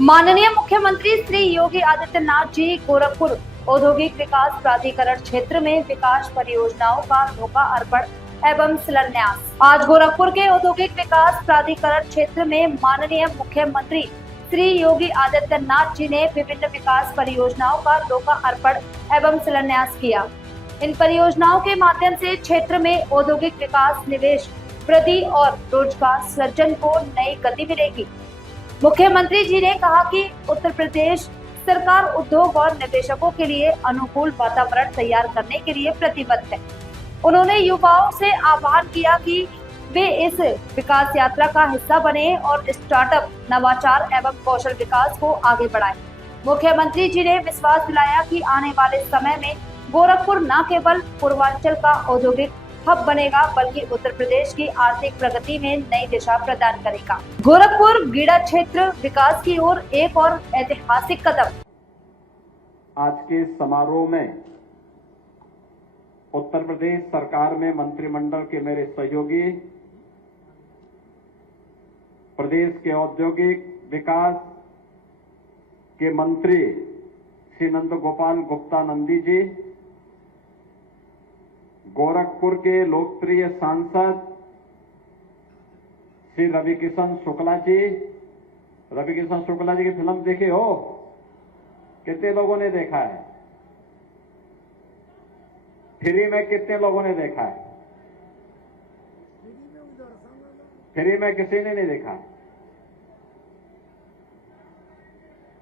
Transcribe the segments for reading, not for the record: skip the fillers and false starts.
माननीय मुख्यमंत्री श्री योगी आदित्यनाथ जी गोरखपुर औद्योगिक विकास प्राधिकरण क्षेत्र में विकास परियोजनाओं का लोकार्पण एवं शिलान्यास। आज गोरखपुर के औद्योगिक विकास प्राधिकरण क्षेत्र में माननीय मुख्यमंत्री श्री योगी आदित्यनाथ जी ने विभिन्न विकास परियोजनाओं का लोकार्पण एवं शिलान्यास किया। इन परियोजनाओं के माध्यम से क्षेत्र में औद्योगिक विकास, निवेश, वृद्धि और रोजगार सृजन को नई गति मिलेगी। मुख्यमंत्री जी ने कहा कि उत्तर प्रदेश सरकार उद्योग और निवेशकों के लिए अनुकूल वातावरण तैयार करने के लिए प्रतिबद्ध है। उन्होंने युवाओं से आह्वान किया कि वे इस विकास यात्रा का हिस्सा बने और स्टार्टअप, नवाचार एवं कौशल विकास को आगे बढ़ाएं। मुख्यमंत्री जी ने विश्वास दिलाया कि आने वाले समय में गोरखपुर न केवल पूर्वांचल का औद्योगिक हब बनेगा बल्कि उत्तर प्रदेश की आर्थिक प्रगति में नई दिशा प्रदान करेगा। गोरखपुर गीडा क्षेत्र विकास की ओर एक और ऐतिहासिक कदम। आज के समारोह में उत्तर प्रदेश सरकार में मंत्रिमंडल के मेरे सहयोगी, प्रदेश के औद्योगिक विकास के मंत्री श्री नंद गोपाल गुप्ता नंदी जी, गोरखपुर के लोकप्रिय सांसद श्री रविकिशन शुक्ला जी। रविकिशन शुक्ला जी की फिल्म देखे हो? कितने लोगों ने देखा है? फ्री में कितने लोगों ने देखा है? फ्री में किसी ने नहीं देखा।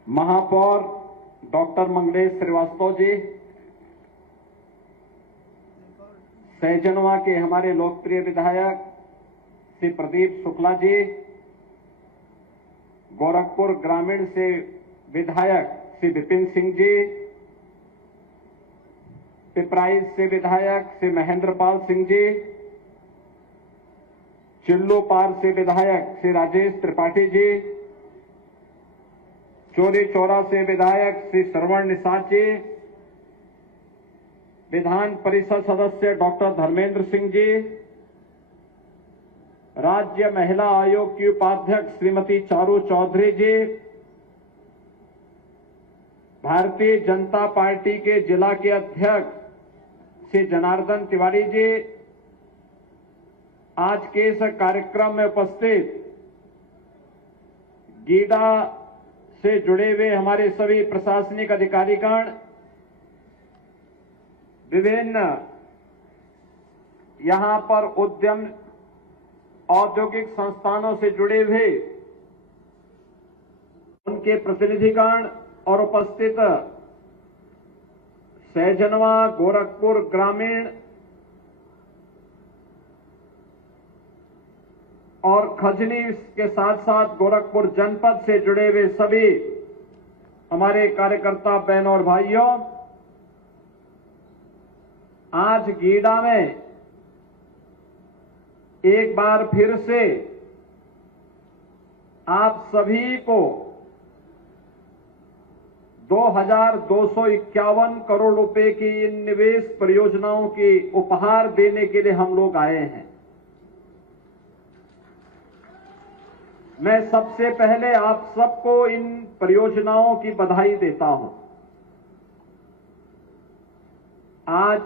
महापौर डॉक्टर मंगलेश श्रीवास्तव जी, सहजनवा के हमारे लोकप्रिय विधायक श्री प्रदीप शुक्ला जी, गोरखपुर ग्रामीण से विधायक श्री विपिन सिंह जी, पिपराइच से विधायक श्री महेंद्र पाल सिंह जी, चिल्लू पार से विधायक श्री राजेश त्रिपाठी जी, चौरी चौरा से विधायक श्री श्रवण निषाद जी, विधान परिषद सदस्य डॉक्टर धर्मेंद्र सिंह जी, राज्य महिला आयोग की उपाध्यक्ष श्रीमती चारू चौधरी जी, भारतीय जनता पार्टी के जिला के अध्यक्ष श्री जनार्दन तिवारी जी, आज के इस कार्यक्रम में उपस्थित गीडा से जुड़े हुए हमारे सभी प्रशासनिक अधिकारीगण, विभिन्न यहां पर उद्यम औद्योगिक संस्थानों से जुड़े हुए उनके प्रतिनिधिगण और उपस्थित सहजनवा, गोरखपुर ग्रामीण और खजनी के साथ साथ गोरखपुर जनपद से जुड़े हुए सभी हमारे कार्यकर्ता बहनों और भाइयों, आज गीडा में एक बार फिर से आप सभी को 2251 करोड़ रुपए की इन निवेश परियोजनाओं की उपहार देने के लिए हम लोग आए हैं। मैं सबसे पहले आप सबको इन परियोजनाओं की बधाई देता हूं। आज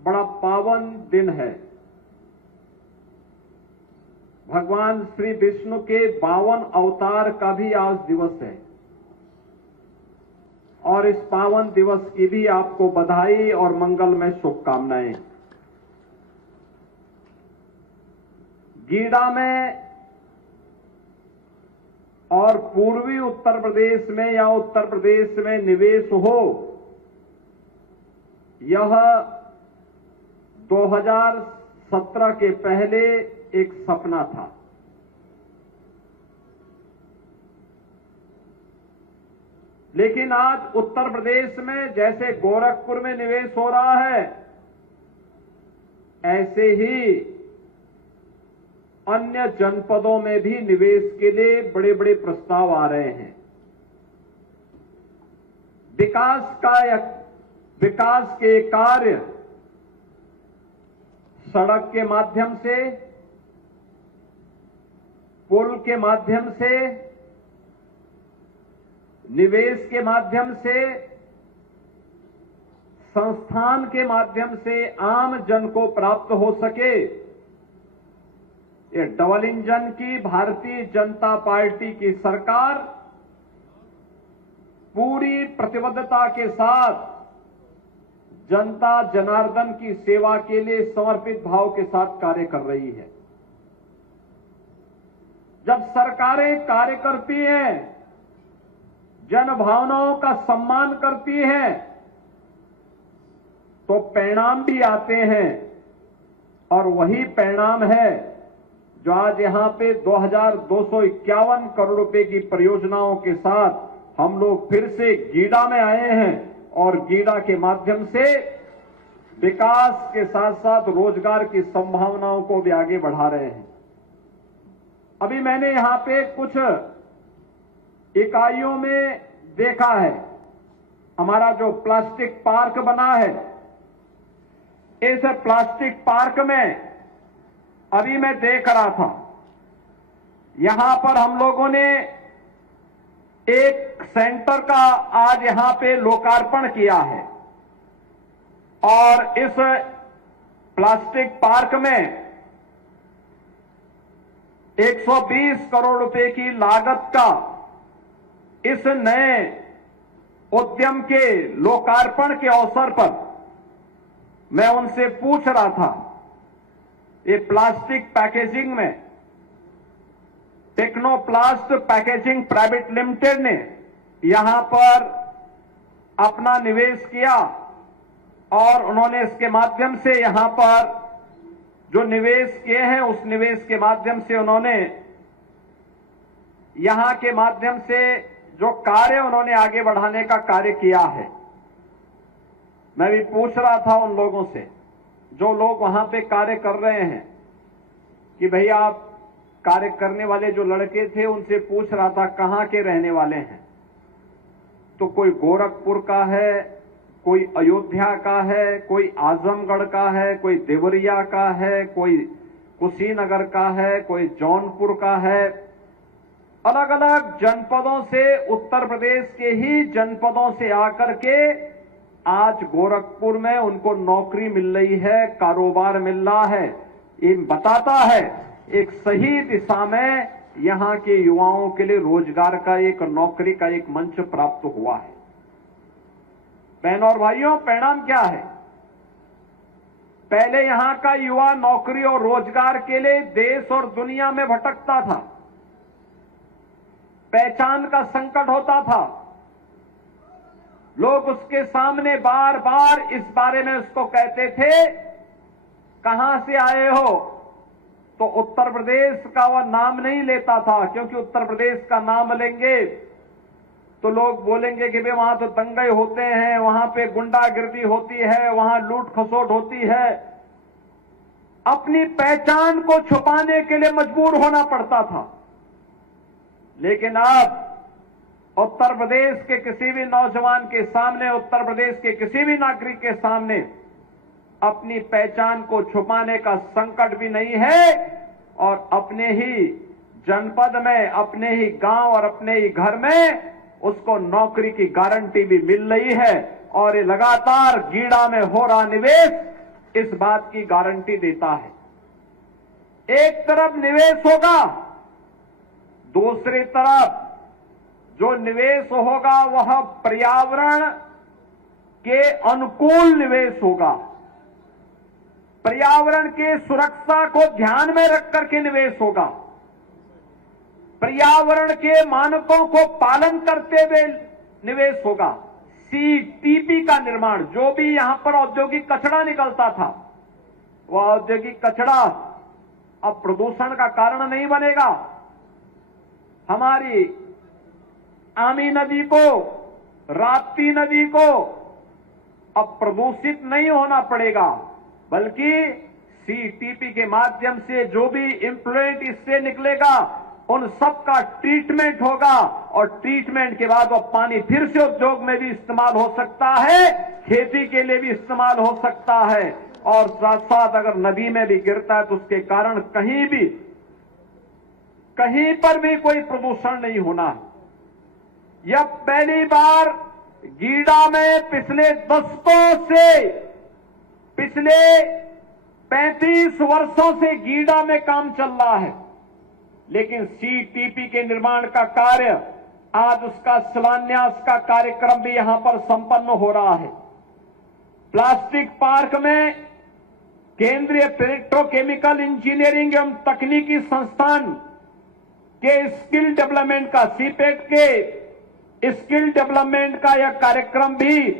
बड़ा पावन दिन है। भगवान श्री विष्णु के 52 अवतार का भी आज दिवस है और इस पावन दिवस की भी आपको बधाई और मंगलमय शुभकामनाएं। गीडा में और पूर्वी उत्तर प्रदेश में या उत्तर प्रदेश में निवेश हो, यह 2017 के पहले एक सपना था। लेकिन आज उत्तर प्रदेश में जैसे गोरखपुर में निवेश हो रहा है, ऐसे ही अन्य जनपदों में भी निवेश के लिए बड़े बड़े प्रस्ताव आ रहे हैं। विकास के कार्य सड़क के माध्यम से, पुल के माध्यम से, निवेश के माध्यम से, संस्थान के माध्यम से आम जन को प्राप्त हो सके, ये डबल इंजन की भारतीय जनता पार्टी की सरकार पूरी प्रतिबद्धता के साथ जनता जनार्दन की सेवा के लिए समर्पित भाव के साथ कार्य कर रही है। जब सरकारें कार्य करती हैं, जन भावनाओं का सम्मान करती हैं, तो परिणाम भी आते हैं, और वही परिणाम है जो आज यहां पे 2251 करोड़ रुपए की परियोजनाओं के साथ हम लोग फिर से गीडा में आए हैं, और गीडा के माध्यम से विकास के साथ साथ रोजगार की संभावनाओं को भी आगे बढ़ा रहे हैं। अभी मैंने यहां पे कुछ इकाइयों में देखा है, हमारा जो प्लास्टिक पार्क बना है, इस प्लास्टिक पार्क में अभी मैं देख रहा था, यहां पर हम लोगों ने एक सेंटर का आज यहां पे लोकार्पण किया है, और इस प्लास्टिक पार्क में 120 करोड़ रुपए की लागत का इस नए उद्यम के लोकार्पण के अवसर पर मैं उनसे पूछ रहा था, ये प्लास्टिक पैकेजिंग में टेक्नोप्लास्ट पैकेजिंग प्राइवेट लिमिटेड ने यहां पर अपना निवेश किया, और उन्होंने इसके माध्यम से यहां पर जो निवेश किए हैं, उस निवेश के माध्यम से उन्होंने यहां के माध्यम से जो कार्य उन्होंने आगे बढ़ाने का कार्य किया है। मैं भी पूछ रहा था उन लोगों से, जो लोग वहां पे कार्य कर रहे हैं, कि भैया आप कार्य करने वाले जो लड़के थे, उनसे पूछ रहा था कहां के रहने वाले हैं, तो कोई गोरखपुर का है, कोई अयोध्या का है, कोई आजमगढ़ का है, कोई देवरिया का है, कोई कुशीनगर का है, कोई जौनपुर का है। अलग अलग जनपदों से, उत्तर प्रदेश के ही जनपदों से आकर के आज गोरखपुर में उनको नौकरी मिल रही है, कारोबार मिल रहा है। ये बताता है एक सही दिशा में यहां के युवाओं के लिए रोजगार का, एक नौकरी का एक मंच प्राप्त हुआ है। बहनों और भाइयों, परिणाम क्या है? पहले यहां का युवा नौकरी और रोजगार के लिए देश और दुनिया में भटकता था, पहचान का संकट होता था, लोग उसके सामने बार बार इस बारे में उसको कहते थे कहां से आए हो, तो उत्तर प्रदेश का वह नाम नहीं लेता था, क्योंकि उत्तर प्रदेश का नाम लेंगे तो लोग बोलेंगे कि भाई वहां तो दंगे होते हैं, वहां पे गुंडागिर्दी होती है, वहां लूट खसोट होती है। अपनी पहचान को छुपाने के लिए मजबूर होना पड़ता था। लेकिन अब उत्तर प्रदेश के किसी भी नौजवान के सामने, उत्तर प्रदेश के किसी भी नागरिक के सामने अपनी पहचान को छुपाने का संकट भी नहीं है, और अपने ही जनपद में, अपने ही गांव और अपने ही घर में उसको नौकरी की गारंटी भी मिल रही है। और ये लगातार गीडा में हो रहा निवेश इस बात की गारंटी देता है। एक तरफ निवेश होगा, दूसरी तरफ जो निवेश होगा वह पर्यावरण के अनुकूल निवेश होगा, पर्यावरण के सुरक्षा को ध्यान में रख करके निवेश होगा, पर्यावरण के मानकों को पालन करते हुए निवेश होगा। सीटीपी का निर्माण, जो भी यहां पर औद्योगिक कचरा निकलता था, वह औद्योगिक कचरा अब प्रदूषण का कारण नहीं बनेगा। हमारी आमी नदी को, राप्ती नदी को अब प्रदूषित नहीं होना पड़ेगा, बल्कि सीटीपी के माध्यम से जो भी इम्प्लुएंट इससे निकलेगा उन सब का ट्रीटमेंट होगा, और ट्रीटमेंट के बाद वो पानी फिर से उद्योग में भी इस्तेमाल हो सकता है, खेती के लिए भी इस्तेमाल हो सकता है, और साथ साथ अगर नदी में भी गिरता है तो उसके कारण कहीं पर भी कोई प्रदूषण नहीं होना है। यह पहली बार गीडा में पिछले दशकों से, पिछले 35 वर्षों से गीडा में काम चल रहा है, लेकिन सीटीपी के निर्माण का कार्य, आज उसका शिलान्यास का कार्यक्रम भी यहां पर संपन्न हो रहा है। प्लास्टिक पार्क में केंद्रीय पेट्रोकेमिकल इंजीनियरिंग एवं तकनीकी संस्थान के स्किल डेवलपमेंट का, सीपेट के स्किल डेवलपमेंट का यह कार्यक्रम भी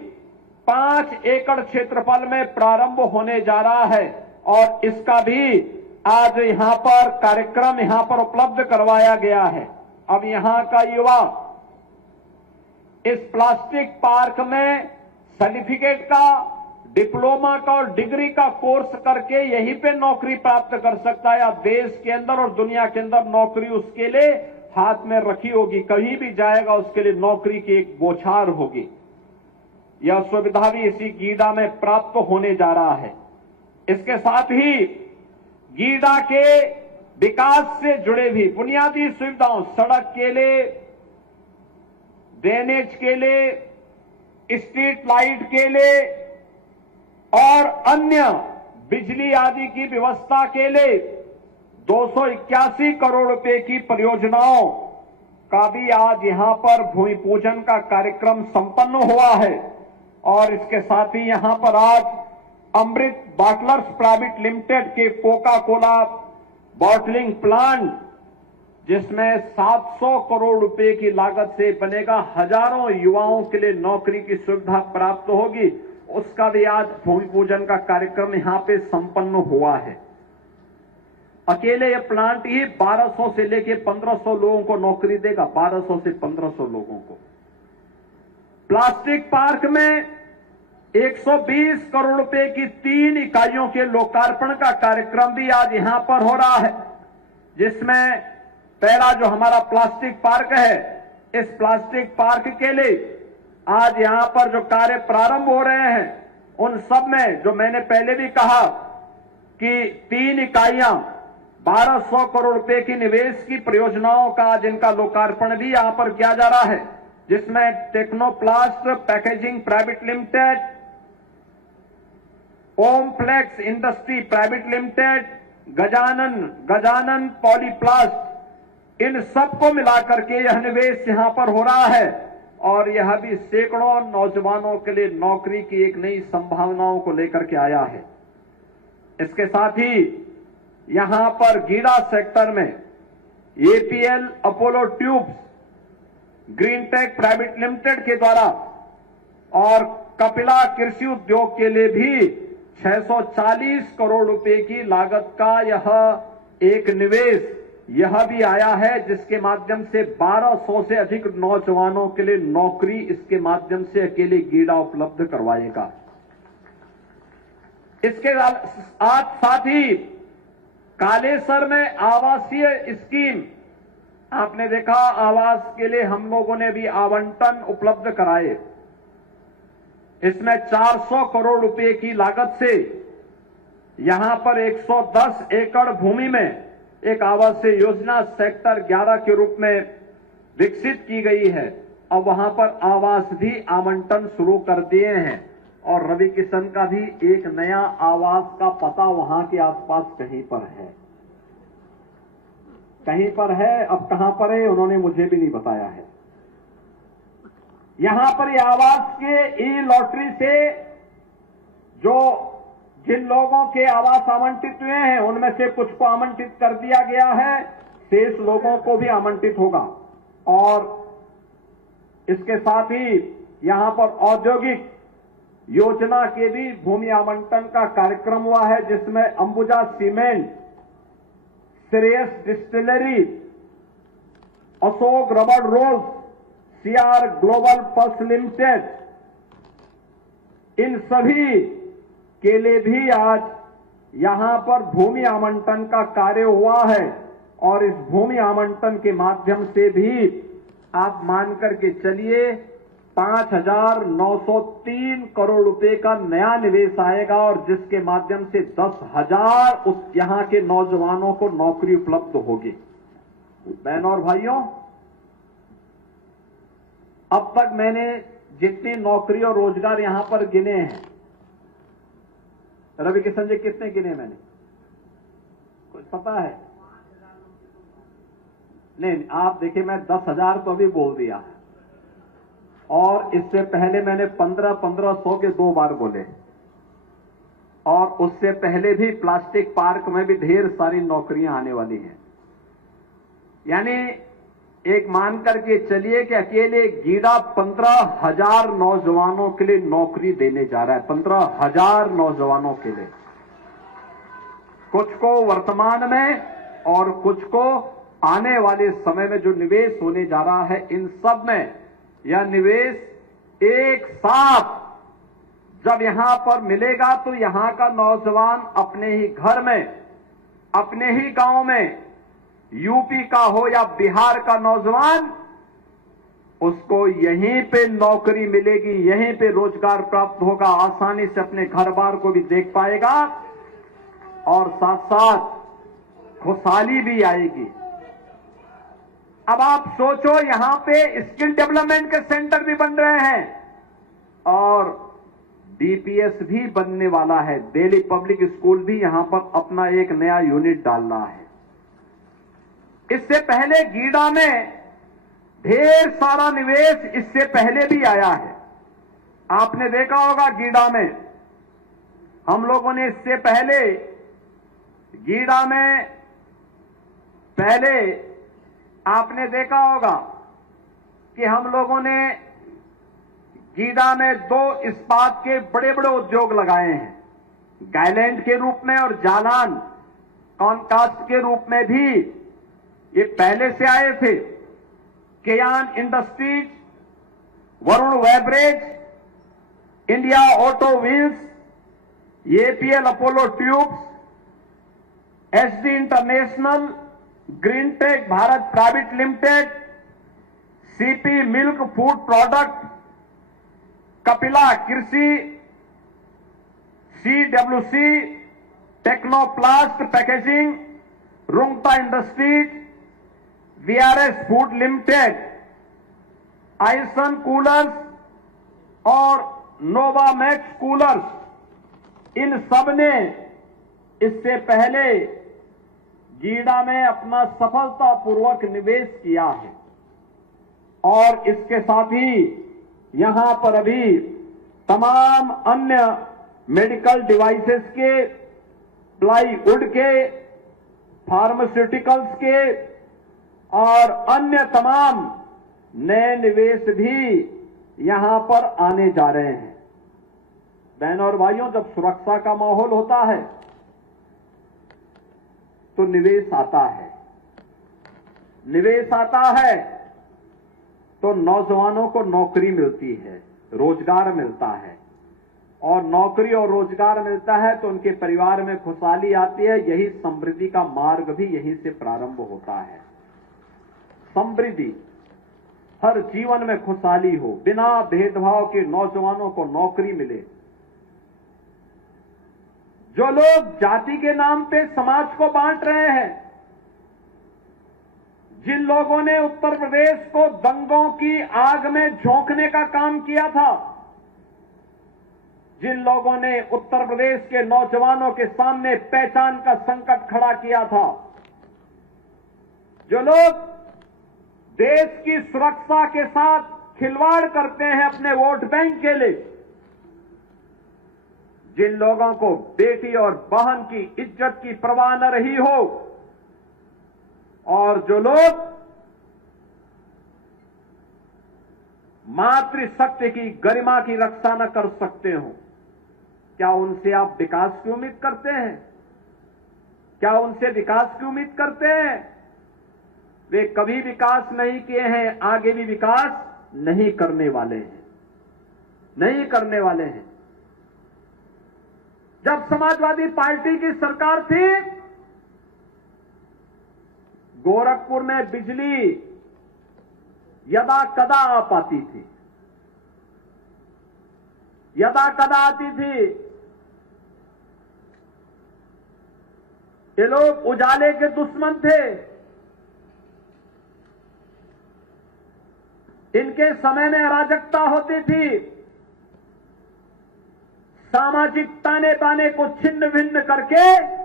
5 एकड़ क्षेत्रफल में प्रारंभ होने जा रहा है और इसका भी आज यहां पर कार्यक्रम यहां पर उपलब्ध करवाया गया है। अब यहां का युवा इस प्लास्टिक पार्क में सर्टिफिकेट का, डिप्लोमा का और डिग्री का कोर्स करके यहीं पे नौकरी प्राप्त कर सकता है, या देश के अंदर और दुनिया के अंदर नौकरी उसके लिए हाथ में रखी होगी, कहीं भी जाएगा उसके लिए नौकरी की एक बौछार होगी। यह सुविधा भी इसी गीडा में प्राप्त होने जा रहा है। इसके साथ ही गीडा के विकास से जुड़े भी बुनियादी सुविधाओं, सड़क के लिए, ड्रेनेज के लिए, स्ट्रीट लाइट के लिए और अन्य बिजली आदि की व्यवस्था के लिए 281 करोड़ रुपए की परियोजनाओं का भी आज यहां पर भूमि पूजन का कार्यक्रम संपन्न हुआ है। और इसके साथ ही यहां पर आज अमृत बॉटलर्स प्राइवेट लिमिटेड के कोका कोला बॉटलिंग प्लांट, जिसमें 700 करोड़ रुपए की लागत से बनेगा, हजारों युवाओं के लिए नौकरी की सुविधा प्राप्त होगी, उसका भी आज भूमि पूजन का कार्यक्रम यहां पे संपन्न हुआ है। अकेले यह प्लांट ही 1200 से लेके 1500 लोगों को नौकरी देगा, 1200 से 1500 लोगों को। प्लास्टिक पार्क में 120 करोड़ रुपए की 3 इकाइयों के लोकार्पण का कार्यक्रम भी आज यहां पर हो रहा है, जिसमें पहला जो हमारा प्लास्टिक पार्क है, इस प्लास्टिक पार्क के लिए आज यहां पर जो कार्य प्रारंभ हो रहे हैं, उन सब में जो मैंने पहले भी कहा कि 3 इकाइयां 1200 करोड़ रुपए की निवेश की परियोजनाओं का जिनका लोकार्पण भी यहां पर किया जा रहा है, जिसमें Technoplast packaging private limited, Omflex industry private limited, Gajanan Polyplast, इन सबको मिलाकर के यह निवेश यहां पर हो रहा है और यह भी सैकड़ों नौजवानों के लिए नौकरी की एक नई संभावनाओं को लेकर के आया है। इसके साथ ही यहां पर गीडा सेक्टर में APL Apollo tubes, Greentech private limited के द्वारा और कपिला कृषि उद्योग के लिए भी 640 करोड़ रुपए की लागत का यह एक निवेश यह भी आया है, जिसके माध्यम से 1200 से अधिक नौजवानों के लिए नौकरी इसके माध्यम से अकेले गीडा उपलब्ध करवाएगा। इसके साथ ही कालेसर में आवासीय स्कीम, आपने देखा आवास के लिए हम लोगों ने भी आवंटन उपलब्ध कराए। इसमें 400 करोड़ रुपए की लागत से यहां पर 110 एकड़ भूमि में एक आवासीय योजना सेक्टर 11 के रूप में विकसित की गई है और वहां पर आवास भी आवंटन शुरू कर दिए हैं और रवि किशन का भी एक नया आवास का पता वहां के आसपास कहीं पर है, अब कहां पर है उन्होंने मुझे भी नहीं बताया है। यहां पर ये आवास के ई लॉटरी से जो जिन लोगों के आवास आवंटित हुए हैं उनमें से कुछ को आवंटित कर दिया गया है, शेष लोगों को भी आवंटित होगा। और इसके साथ ही यहां पर औद्योगिक योजना के भी भूमि आवंटन का कार्यक्रम हुआ है, जिसमें Ambuja cement, Shreyas distillery, Ashok rubber rolls, CR global pulse limited, इन सभी के लिए भी आज यहां पर भूमि आवंटन का कार्य हुआ है और इस भूमि आवंटन के माध्यम से भी आप मान करके चलिए 5,903 करोड़ रुपए का नया निवेश आएगा और जिसके माध्यम से 10,000 यहां के नौजवानों को नौकरी उपलब्ध होगी। बहनों और भाइयों, अब तक मैंने जितनी नौकरी और रोजगार यहां पर गिने हैं, रवि किशन जी कितने गिने मैंने, कुछ पता है? नहीं, आप देखिए, मैं 10,000 तो अभी बोल दिया, और इससे पहले मैंने 1500 के 2 बार बोले, और उससे पहले भी प्लास्टिक पार्क में भी ढेर सारी नौकरियां आने वाली हैं। यानी एक मान करके चलिए कि अकेले गीडा 15,000 नौजवानों के लिए नौकरी देने जा रहा है, 15,000 नौजवानों के लिए, कुछ को वर्तमान में और कुछ को आने वाले समय में जो निवेश होने जा रहा है, इन सब में यह निवेश एक साथ जब यहां पर मिलेगा तो यहां का नौजवान अपने ही घर में, अपने ही गांव में, यूपी का हो या बिहार का नौजवान, उसको यहीं पे नौकरी मिलेगी, यहीं पे रोजगार प्राप्त होगा, आसानी से अपने घर बार को भी देख पाएगा और साथ साथ खुशहाली भी आएगी। अब आप सोचो, यहां पे स्किल डेवलपमेंट के सेंटर भी बन रहे हैं और डीपीएस भी बनने वाला है। दिल्ली पब्लिक स्कूल भी यहां पर अपना एक नया यूनिट डाल रहा है। इससे पहले गीडा में ढेर सारा निवेश इससे पहले भी आया है। आपने देखा होगा गीडा में हम लोगों ने इससे पहले गीडा में पहले आपने देखा होगा कि हम लोगों ने गीडा में 2 इस्पात के बड़े बड़े उद्योग लगाए हैं, गायलैंड के रूप में और जालान कॉनकास्ट के रूप में भी। ये पहले से आए थे। केयान industries, Varun beverage, India auto wheels, APL Apollo tubes, SD international, green tech Bharat private limited, CP milk food product, Kapila कृषि, CWC, Technoplast packaging, Rungta industries, VRS food limited, आइसन कूलर्स और नोवामैक्स कूलर्स, इन सब ने इससे पहले गीडा में अपना सफलतापूर्वक निवेश किया है। और इसके साथ ही यहां पर अभी तमाम अन्य मेडिकल डिवाइसेस के, प्लाईवुड के, फार्मास्यूटिकल्स के और अन्य तमाम नए निवेश भी यहां पर आने जा रहे हैं। बहनों और भाइयों, जब सुरक्षा का माहौल होता है तो निवेश आता है। निवेश आता है तो नौजवानों को नौकरी मिलती है, रोजगार मिलता है, और नौकरी और रोजगार मिलता है तो उनके परिवार में खुशहाली आती है। यही समृद्धि का मार्ग भी यहीं से प्रारंभ होता है। समृद्धि, हर जीवन में खुशहाली हो, बिना भेदभाव के नौजवानों को नौकरी मिले। जो लोग जाति के नाम पे समाज को बांट रहे हैं, जिन लोगों ने उत्तर प्रदेश को दंगों की आग में झोंकने का काम किया था, जिन लोगों ने उत्तर प्रदेश के नौजवानों के सामने पहचान का संकट खड़ा किया था, जो लोग देश की सुरक्षा के साथ खिलवाड़ करते हैं अपने वोट बैंक के लिए, जिन लोगों को बेटी और बहन की इज्जत की परवाह न रही हो, और जो लोग मातृशक्ति की गरिमा की रक्षा न कर सकते हो, क्या उनसे आप विकास की उम्मीद करते हैं? क्या उनसे विकास की उम्मीद करते हैं? वे कभी विकास नहीं किए हैं, आगे भी विकास नहीं करने वाले हैं, नहीं करने वाले हैं। जब समाजवादी पार्टी की सरकार थी, गोरखपुर में बिजली यदा कदा आ पाती थी, यदा कदा आती थी। ये लोग उजाले के दुश्मन थे। इनके समय में अराजकता होती थी, सामाजिक ताने बाने को छिन्न भिन्न करके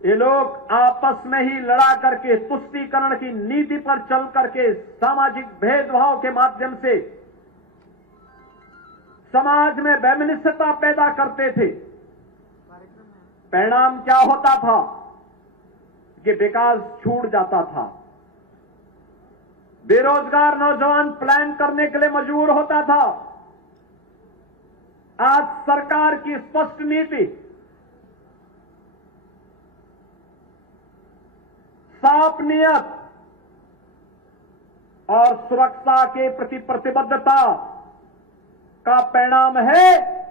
ये लोग आपस में ही लड़ा करके तुष्टीकरण की नीति पर चल करके सामाजिक भेदभाव के माध्यम से समाज में वैमनस्यता पैदा करते थे। परिणाम क्या होता था कि विकास छूट जाता था, बेरोजगार नौजवान प्लान करने के लिए मजबूर होता था। आज सरकार की स्पष्ट नीति, साफ नियत और सुरक्षा के प्रति प्रतिबद्धता का परिणाम है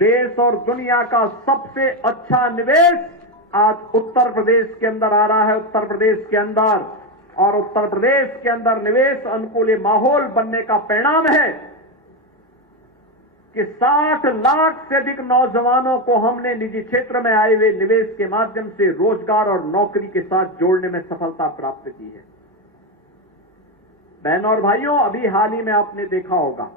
देश और दुनिया का सबसे अच्छा निवेश आज उत्तर प्रदेश के अंदर आ रहा है। उत्तर प्रदेश के अंदर और उत्तर प्रदेश के अंदर निवेश अनुकूल माहौल बनने का परिणाम है कि 60 लाख से अधिक नौजवानों को हमने निजी क्षेत्र में आए हुए निवेश के माध्यम से रोजगार और नौकरी के साथ जोड़ने में सफलता प्राप्त की है। बहनों और भाइयों, अभी हाल ही में आपने देखा होगा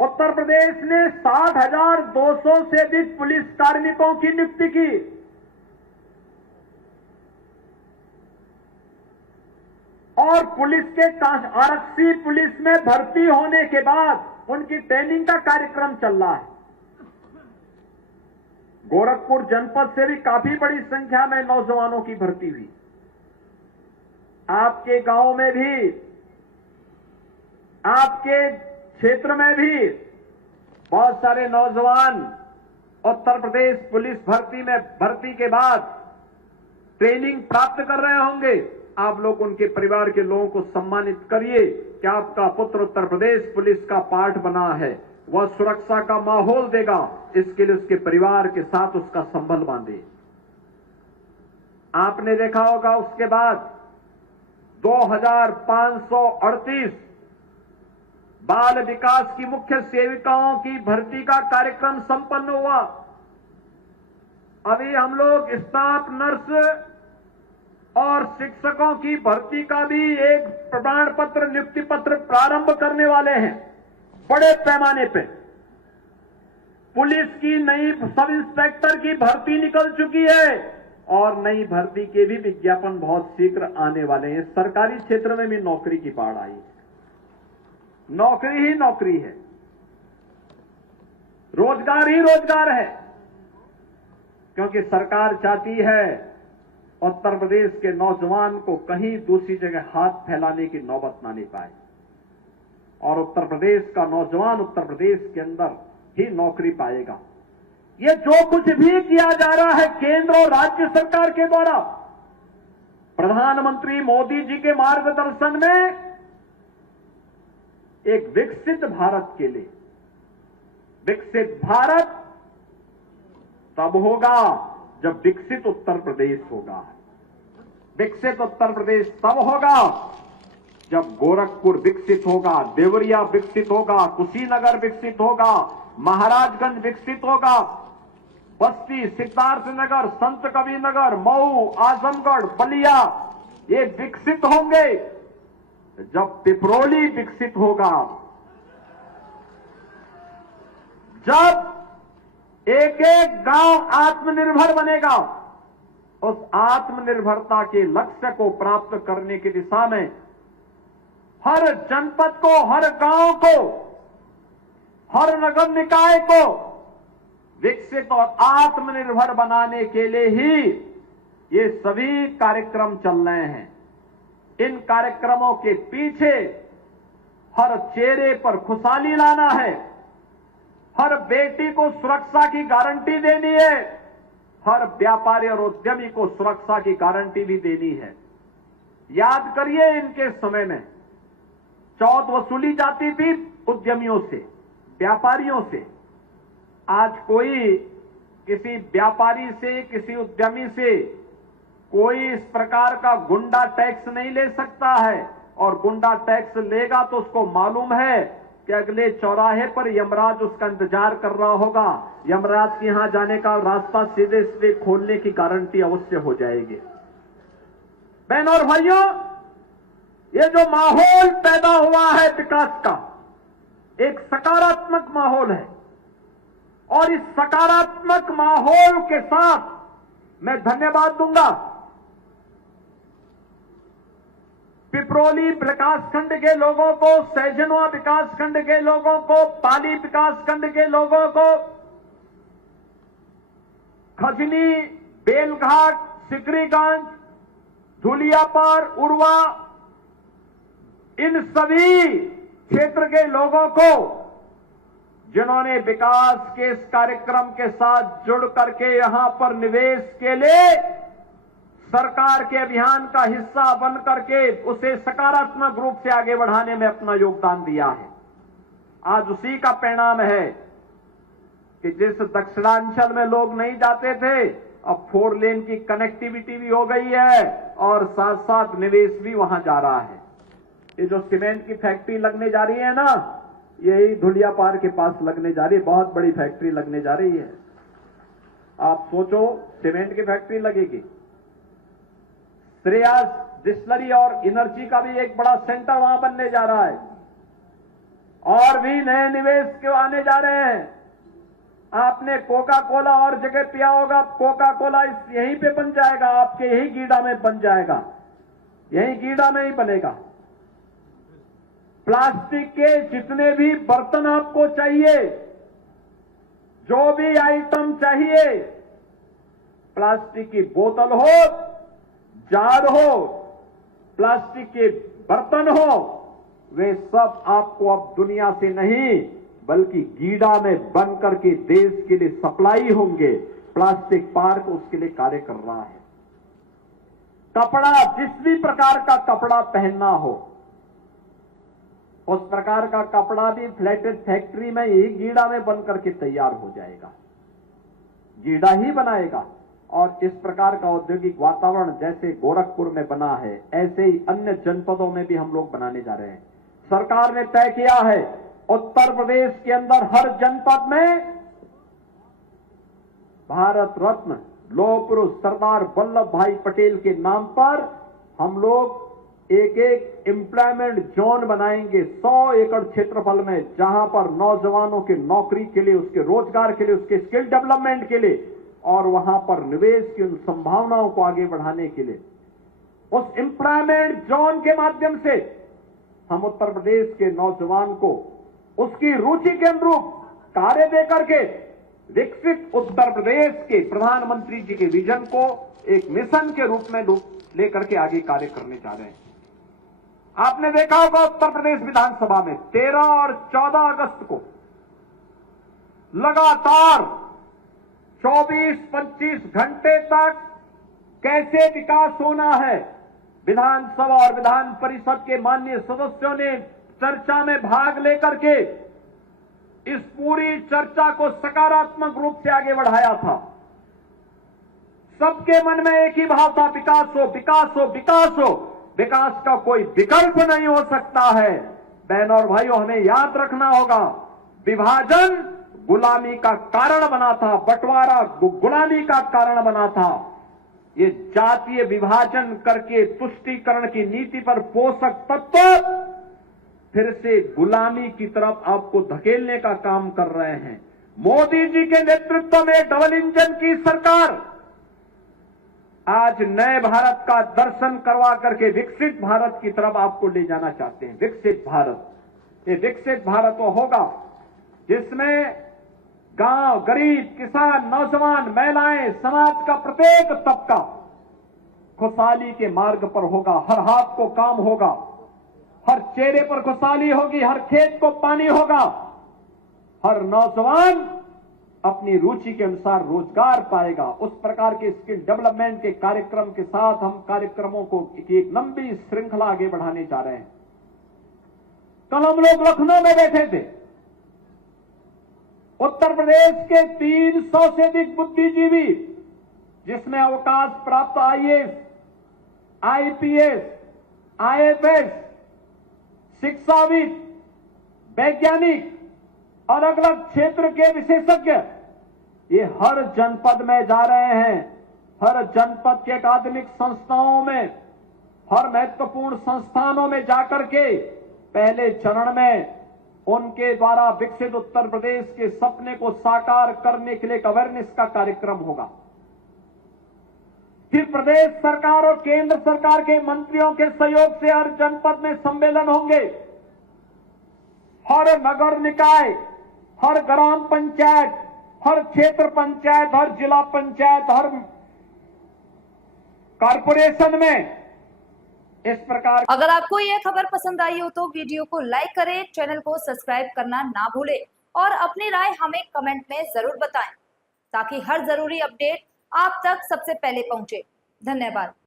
उत्तर प्रदेश ने 60,200 से अधिक पुलिस कार्मिकों की नियुक्ति की। और पुलिस के आरक्षी पुलिस में भर्ती होने के बाद उनकी ट्रेनिंग का कार्यक्रम चल रहा है। गोरखपुर जनपद से भी काफी बड़ी संख्या में नौजवानों की भर्ती हुई। आपके गांव में भी, आपके क्षेत्र में भी बहुत सारे नौजवान उत्तर प्रदेश पुलिस भर्ती के बाद ट्रेनिंग प्राप्त कर रहे होंगे। आप लोग उनके परिवार के लोगों को सम्मानित करिए कि आपका पुत्र उत्तर प्रदेश पुलिस का पार्ट बना है, वह सुरक्षा का माहौल देगा, इसके लिए उसके परिवार के साथ उसका संबंध बांधे। आपने देखा होगा उसके बाद 2538 बाल विकास की मुख्य सेविकाओं की भर्ती का कार्यक्रम संपन्न हुआ। अभी हम लोग स्टाफ नर्स और शिक्षकों की भर्ती का भी एक प्रमाण पत्र, नियुक्ति पत्र प्रारंभ करने वाले हैं बड़े पैमाने पे। पुलिस की नई सब इंस्पेक्टर की भर्ती निकल चुकी है और नई भर्ती के भी विज्ञापन बहुत शीघ्र आने वाले हैं। सरकारी क्षेत्र में भी नौकरी की बाढ़ आई, नौकरी ही नौकरी है, रोजगार ही रोजगार है, क्योंकि सरकार चाहती है उत्तर प्रदेश के नौजवान को कहीं दूसरी जगह हाथ फैलाने की नौबत ना ले पाए और उत्तर प्रदेश का नौजवान उत्तर प्रदेश के अंदर ही नौकरी पाएगा। ये जो कुछ भी किया जा रहा है केंद्र और राज्य सरकार के द्वारा, प्रधानमंत्री मोदी जी के मार्गदर्शन में एक विकसित भारत के लिए, विकसित भारत तब होगा जब विकसित उत्तर प्रदेश होगा। विकसित उत्तर प्रदेश तब होगा जब गोरखपुर विकसित होगा, देवरिया विकसित होगा, कुशीनगर विकसित होगा, महाराजगंज विकसित होगा, बस्ती, सिद्धार्थनगर, संत कबीरनगर, मऊ, आजमगढ़, बलिया ये विकसित होंगे। जब पिपरोली विकसित होगा, जब एक एक गांव आत्मनिर्भर बनेगा, उस आत्मनिर्भरता के लक्ष्य को प्राप्त करने की दिशा में हर जनपद को, हर गांव को, हर नगर निकाय को विकसित और आत्मनिर्भर बनाने के लिए ही ये सभी कार्यक्रम चल रहे हैं। इन कार्यक्रमों के पीछे हर चेहरे पर खुशहाली लाना है, हर बेटी को सुरक्षा की गारंटी देनी है, हर व्यापारी और उद्यमी को सुरक्षा की गारंटी भी देनी है। याद करिए, इनके समय में चौथ वसूली जाती थी उद्यमियों से, व्यापारियों से। आज कोई किसी व्यापारी से, किसी उद्यमी से कोई इस प्रकार का गुंडा टैक्स नहीं ले सकता है, और गुंडा टैक्स लेगा तो उसको मालूम है कि अगले चौराहे पर यमराज उसका इंतजार कर रहा होगा। यमराज के यहां जाने का रास्ता सीधे सीधे खोलने की गारंटी अवश्य हो जाएगी। बहनों और भाइयों, ये जो माहौल पैदा हुआ है विकास का, एक सकारात्मक माहौल है, और इस सकारात्मक माहौल के साथ मैं धन्यवाद दूंगा पिपरोली विकासखंड के लोगों को, सैजनवा विकासखंड के लोगों को, पाली विकासखंड के लोगों को, खजनी, बेलघाट, सिकरीगंज, धुलियापार, उर्वा, इन सभी क्षेत्र के लोगों को जिन्होंने विकास के इस कार्यक्रम के साथ जुड़ करके यहां पर निवेश के लिए सरकार के अभियान का हिस्सा बन करके उसे सकारात्मक रूप से आगे बढ़ाने में अपना योगदान दिया है। आज उसी का परिणाम है कि जिस दक्षिणांचल में लोग नहीं जाते थे, अब 4 लेन की कनेक्टिविटी भी हो गई है और साथ साथ निवेश भी वहां जा रहा है। ये जो सीमेंट की फैक्ट्री लगने जा रही है ना, यही धुलियापार के पास लगने जा रही है, बहुत बड़ी फैक्ट्री लगने जा रही है। आप सोचो, सीमेंट की फैक्ट्री लगेगी, श्रेयास डिस्टिलरी और एनर्जी का भी एक बड़ा सेंटर वहां बनने जा रहा है, और भी नए निवेश के आने जा रहे हैं। आपने कोका कोला और जगह पिया होगा, कोका कोला यहीं पे बन जाएगा, आपके यही गीडा में बन जाएगा, यही गीडा में ही बनेगा। प्लास्टिक के जितने भी बर्तन आपको चाहिए, जो भी आइटम चाहिए, प्लास्टिक की बोतल हो, जार हो, प्लास्टिक के बर्तन हो, वे सब आपको अब दुनिया से नहीं बल्कि गीडा में बन करके देश के लिए सप्लाई होंगे। प्लास्टिक पार्क उसके लिए कार्य कर रहा है। कपड़ा, जिस भी प्रकार का कपड़ा पहनना हो, उस प्रकार का कपड़ा भी फ्लैटेड फैक्ट्री में ही गीडा में बन करके तैयार हो जाएगा, गीडा ही बनाएगा। और इस प्रकार का औद्योगिक वातावरण जैसे गोरखपुर में बना है, ऐसे ही अन्य जनपदों में भी हम लोग बनाने जा रहे हैं। सरकार ने तय किया है उत्तर प्रदेश के अंदर हर जनपद में भारत रत्न लौह पुरुष सरदार वल्लभ भाई पटेल के नाम पर हम लोग एक एक एम्प्लॉयमेंट जोन बनाएंगे 100 एकड़ क्षेत्रफल में, जहां पर नौजवानों के नौकरी के लिए, उसके रोजगार के लिए, उसके स्किल डेवलपमेंट के लिए और वहां पर निवेश की उन संभावनाओं को आगे बढ़ाने के लिए उस एम्प्लॉयमेंट जोन के माध्यम से हम उत्तर प्रदेश के नौजवान को उसकी रुचि के अनुरूप कार्य दे करके विकसित उत्तर प्रदेश के प्रधानमंत्री जी के विजन को एक मिशन के रूप में लेकर के आगे कार्य करने जा रहे हैं। आपने देखा होगा उत्तर प्रदेश विधानसभा में 13 और 14 अगस्त को लगातार 24-25 घंटे तक कैसे विकास होना है, विधानसभा और विधान परिषद के माननीय सदस्यों ने चर्चा में भाग लेकर के इस पूरी चर्चा को सकारात्मक रूप से आगे बढ़ाया था। सबके मन में एक ही भाव था, विकास हो, विकास हो, विकास हो। विकास का कोई विकल्प नहीं हो सकता है। बहनों और भाइयों, हमें याद रखना होगा, विभाजन गुलामी का कारण बना था, बंटवारा गुलामी का कारण बना था। ये जातीय विभाजन करके तुष्टीकरण की नीति पर पोषक तत्व फिर से गुलामी की तरफ आपको धकेलने का काम कर रहे हैं। मोदी जी के नेतृत्व में डबल इंजन की सरकार आज नए भारत का दर्शन करवा करके विकसित भारत की तरफ आपको ले जाना चाहते हैं। विकसित भारत, ये विकसित भारत वो होगा जिसमें गांव, गरीब, किसान, नौजवान, महिलाएं, समाज का प्रत्येक तबका खुशहाली के मार्ग पर होगा। हर हाथ को काम होगा, हर चेहरे पर खुशहाली होगी, हर खेत को पानी होगा, हर नौजवान अपनी रुचि के अनुसार रोजगार पाएगा। उस प्रकार के स्किल डेवलपमेंट के कार्यक्रम के साथ हम कार्यक्रमों को एक लंबी श्रृंखला आगे बढ़ाने जा रहे हैं। कल हम लोग लखनऊ में बैठे थे, उत्तर प्रदेश के 300 से अधिक बुद्धिजीवी, जिसमें अवकाश प्राप्त आईएएस, आईपीएस, आईएफएस, शिक्षाविद, वैज्ञानिक, अलग अलग क्षेत्र के विशेषज्ञ, ये हर जनपद में जा रहे हैं। हर जनपद के अकादमिक संस्थाओं में हर महत्वपूर्ण संस्थानों में जाकर के पहले चरण में उनके द्वारा विकसित उत्तर प्रदेश के सपने को साकार करने के लिए एक अवेयरनेस का कार्यक्रम होगा। फिर प्रदेश सरकार और केंद्र सरकार के मंत्रियों के सहयोग से हर जनपद में सम्मेलन होंगे। हर नगर निकाय, हर ग्राम पंचायत, हर क्षेत्र पंचायत, हर जिला पंचायत, हर कारपोरेशन में इस प्रकार। अगर आपको यह खबर पसंद आई हो तो वीडियो को लाइक करें, चैनल को सब्सक्राइब करना ना भूलें और अपनी राय हमें कमेंट में जरूर बताएं ताकि हर जरूरी अपडेट आप तक सबसे पहले पहुंचे। धन्यवाद।